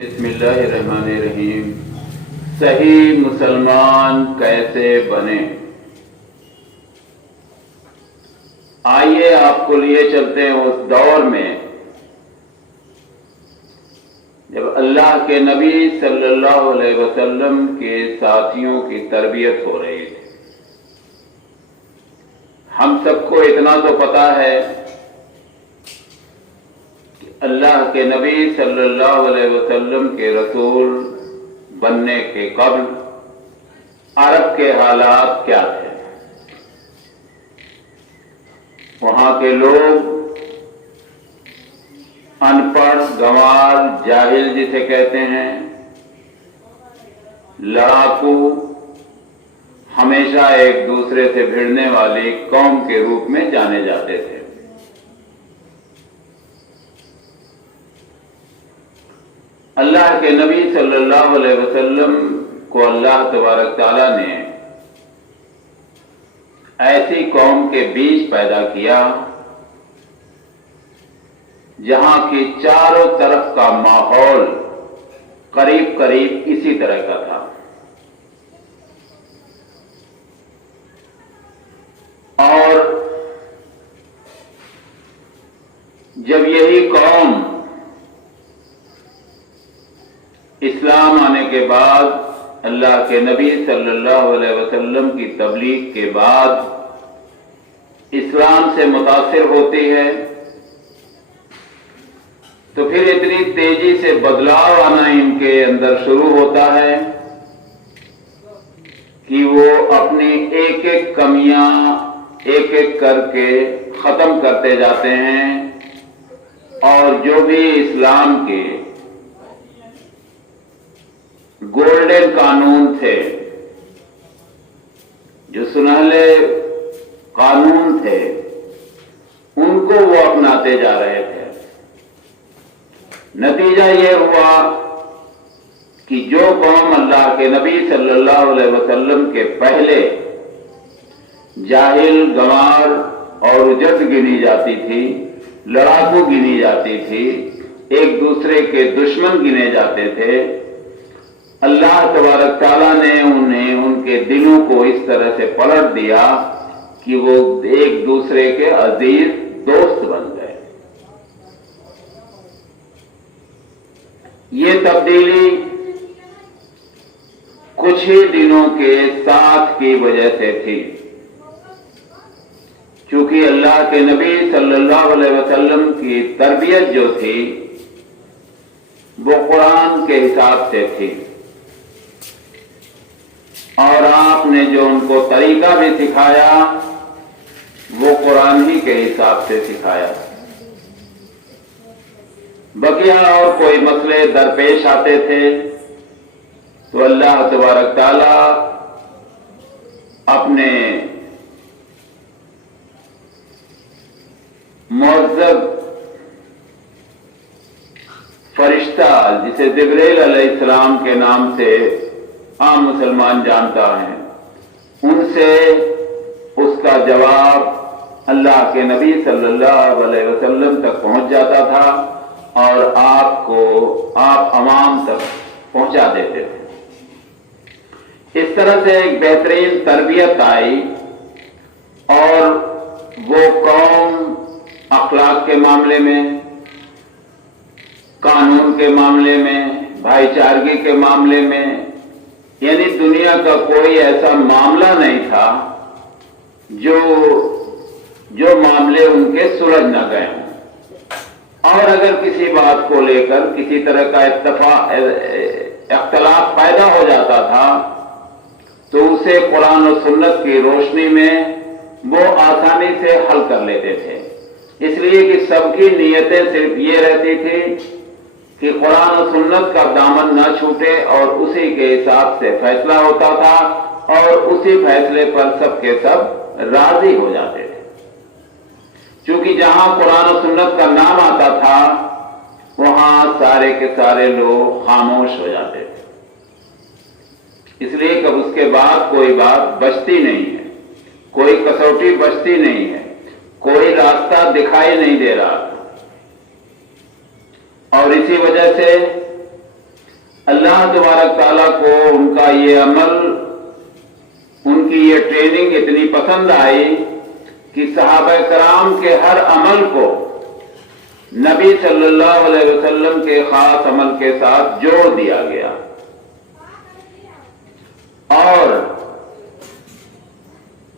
بسم اللہ الرحمن الرحیم۔ صحیح مسلمان کیسے بنے؟ آئیے آپ کو لیے چلتے ہیں اس دور میں جب اللہ کے نبی صلی اللہ علیہ وسلم کے ساتھیوں کی تربیت ہو رہی تھی۔ ہم سب کو اتنا تو پتا ہے اللہ کے نبی صلی اللہ علیہ وسلم کے رسول بننے کے قبل عرب کے حالات کیا تھے۔ وہاں کے لوگ ان پڑھ، گنوار، جاہل جسے کہتے ہیں، لڑاکو، ہمیشہ ایک دوسرے سے بھیڑنے والی قوم کے روپ میں جانے جاتے تھے۔ اللہ کے نبی صلی اللہ علیہ وسلم کو اللہ تبارک تعالیٰ نے ایسی قوم کے بیچ پیدا کیا جہاں کی چاروں طرف کا ماحول قریب قریب اسی طرح کا تھا، اور جب یہی قوم اسلام آنے کے بعد، اللہ کے نبی صلی اللہ علیہ وسلم کی تبلیغ کے بعد اسلام سے متاثر ہوتی ہے، تو پھر اتنی تیزی سے بدلاؤ آنا ان کے اندر شروع ہوتا ہے کہ وہ اپنی ایک ایک کمیاں ایک ایک کر کے ختم کرتے جاتے ہیں، اور جو بھی اسلام کے گولڈن قانون تھے، جو سنہرے قانون تھے، ان کو وہ اپناتے جا رہے تھے۔ نتیجہ یہ ہوا کہ جو قوم اللہ کے نبی صلی اللہ علیہ وسلم کے پہلے جاہل، گنوار اور اجڑ گنی جاتی تھی، لڑاکو گنی جاتی تھی، ایک دوسرے کے دشمن گنے جاتے تھے، اللہ تبارک تعالیٰ نے انہیں ان کے دلوں کو اس طرح سے پلٹ دیا کہ وہ ایک دوسرے کے عزیز دوست بن گئے۔ یہ تبدیلی کچھ ہی دنوں کے ساتھ کی وجہ سے تھی، چونکہ اللہ کے نبی صلی اللہ علیہ وسلم کی تربیت جو تھی وہ قرآن کے حساب سے تھی، اور آپ نے جو ان کو طریقہ بھی سکھایا وہ قرآن ہی کے حساب سے سکھایا۔ بقیہ اور کوئی مسئلے درپیش آتے تھے تو اللہ تبارک تعالیٰ اپنے معزز فرشتہ جسے جبرائیل علیہ السلام کے نام سے عام مسلمان جانتا ہے، ان سے اس کا جواب اللہ کے نبی صلی اللہ علیہ وسلم تک پہنچ جاتا تھا، اور آپ عوام تک پہنچا دیتے تھے۔ اس طرح سے ایک بہترین تربیت آئی، اور وہ قوم اخلاق کے معاملے میں، قانون کے معاملے میں، بھائی چارگی کے معاملے میں، یعنی دنیا کا کوئی ایسا معاملہ نہیں تھا جو معاملے ان کے سلجھ نہ گئے ہوں، اور اگر کسی بات کو لے کر کسی طرح کا اختلاف پیدا ہو جاتا تھا تو اسے قرآن و سنت کی روشنی میں وہ آسانی سے حل کر لیتے تھے، اس لیے کہ سب کی نیتیں صرف یہ رہتی تھی کہ قرآن و سنت کا دامن نہ چھوٹے، اور اسی کے حساب سے فیصلہ ہوتا تھا، اور اسی فیصلے پر سب کے سب راضی ہو جاتے تھے۔ چونکہ جہاں قرآن و سنت کا نام آتا تھا وہاں سارے کے سارے لوگ خاموش ہو جاتے تھے، اس لیے کہ اس کے بعد کوئی بات بچتی نہیں ہے، کوئی کسوٹی بچتی نہیں ہے، کوئی راستہ دکھائی نہیں دے رہا تھا، اور اسی وجہ سے اللہ تبارک تعالیٰ کو ان کا یہ عمل، ان کی یہ ٹریننگ اتنی پسند آئی کہ صحابہ کرام کے ہر عمل کو نبی صلی اللہ علیہ وسلم کے خاص عمل کے ساتھ جوڑ دیا گیا، اور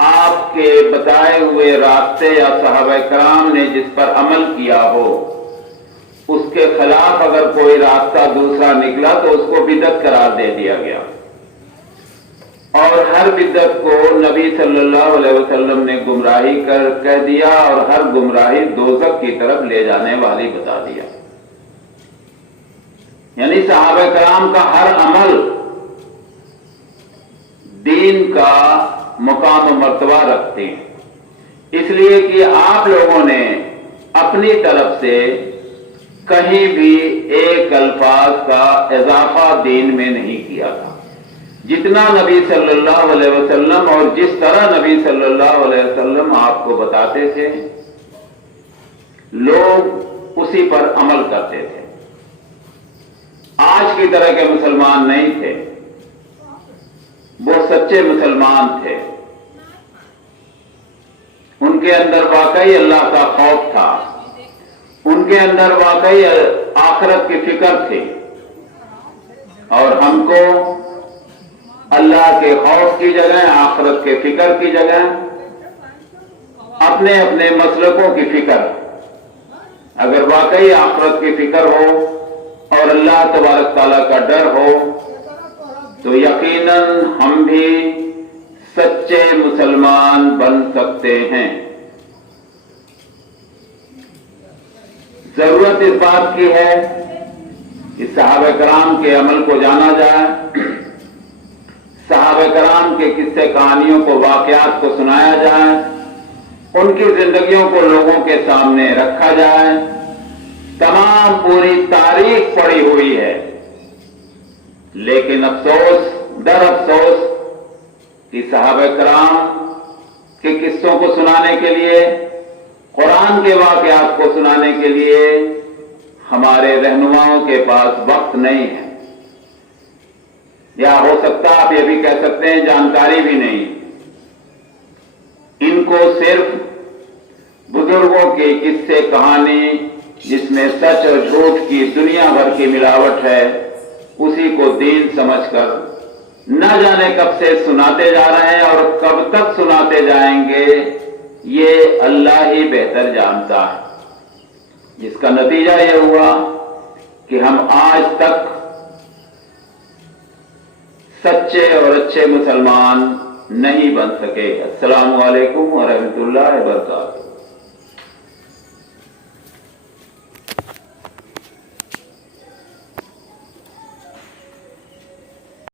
آپ کے بتائے ہوئے راستے یا صحابہ کرام نے جس پر عمل کیا ہو اس کے خلاف اگر کوئی راستہ دوسرا نکلا تو اس کو بدعت قرار دے دیا گیا، اور ہر بدعت کو نبی صلی اللہ علیہ وسلم نے گمراہی کہہ دیا، اور ہر گمراہی دوزخ کی طرف لے جانے والی بتا دیا۔ یعنی صحابہ کرام کا ہر عمل دین کا مقام و مرتبہ رکھتے ہیں، اس لیے کہ آپ لوگوں نے اپنی طرف سے کہیں بھی ایک الفاظ کا اضافہ دین میں نہیں کیا تھا۔ جتنا نبی صلی اللہ علیہ وسلم اور جس طرح نبی صلی اللہ علیہ وسلم آپ کو بتاتے تھے، لوگ اسی پر عمل کرتے تھے۔ آج کی طرح کے مسلمان نہیں تھے، وہ سچے مسلمان تھے، ان کے اندر واقعی اللہ کا خوف تھا، ان کے اندر واقعی آخرت کی فکر تھی، اور ہم کو اللہ کے خوف کی جگہ، آخرت کے فکر کی جگہ اپنے اپنے مسلکوں کی فکر۔ اگر واقعی آخرت کی فکر ہو اور اللہ تبارک تعالیٰ کا ڈر ہو تو یقیناً ہم بھی سچے مسلمان بن سکتے ہیں۔ ضرورت اس بات کی ہے کہ صحابہ کرام کے عمل کو جانا جائے، صحابہ کرام کے قصے کہانیوں کو، واقعات کو سنایا جائے، ان کی زندگیوں کو لوگوں کے سامنے رکھا جائے۔ تمام پوری تاریخ پڑی ہوئی ہے، لیکن افسوس، در افسوس کہ صحابہ کرام کے قصوں کو سنانے کے لیے، قرآن کے واقعات کو سنانے کے لیے ہمارے رہنماؤں کے پاس وقت نہیں ہے، یا ہو سکتا آپ یہ بھی کہہ سکتے ہیں جانکاری بھی نہیں۔ ان کو صرف بزرگوں کے قصے کہانی جس میں سچ اور جھوٹ کی دنیا بھر کی ملاوٹ ہے، اسی کو دین سمجھ کر نہ جانے کب سے سناتے جا رہے ہیں، اور کب تک سناتے جائیں گے یہ اللہ ہی بہتر جانتا ہے، جس کا نتیجہ یہ ہوا کہ ہم آج تک سچے اور اچھے مسلمان نہیں بن سکے۔ السلام علیکم ورحمۃ اللہ وبرکاتہ۔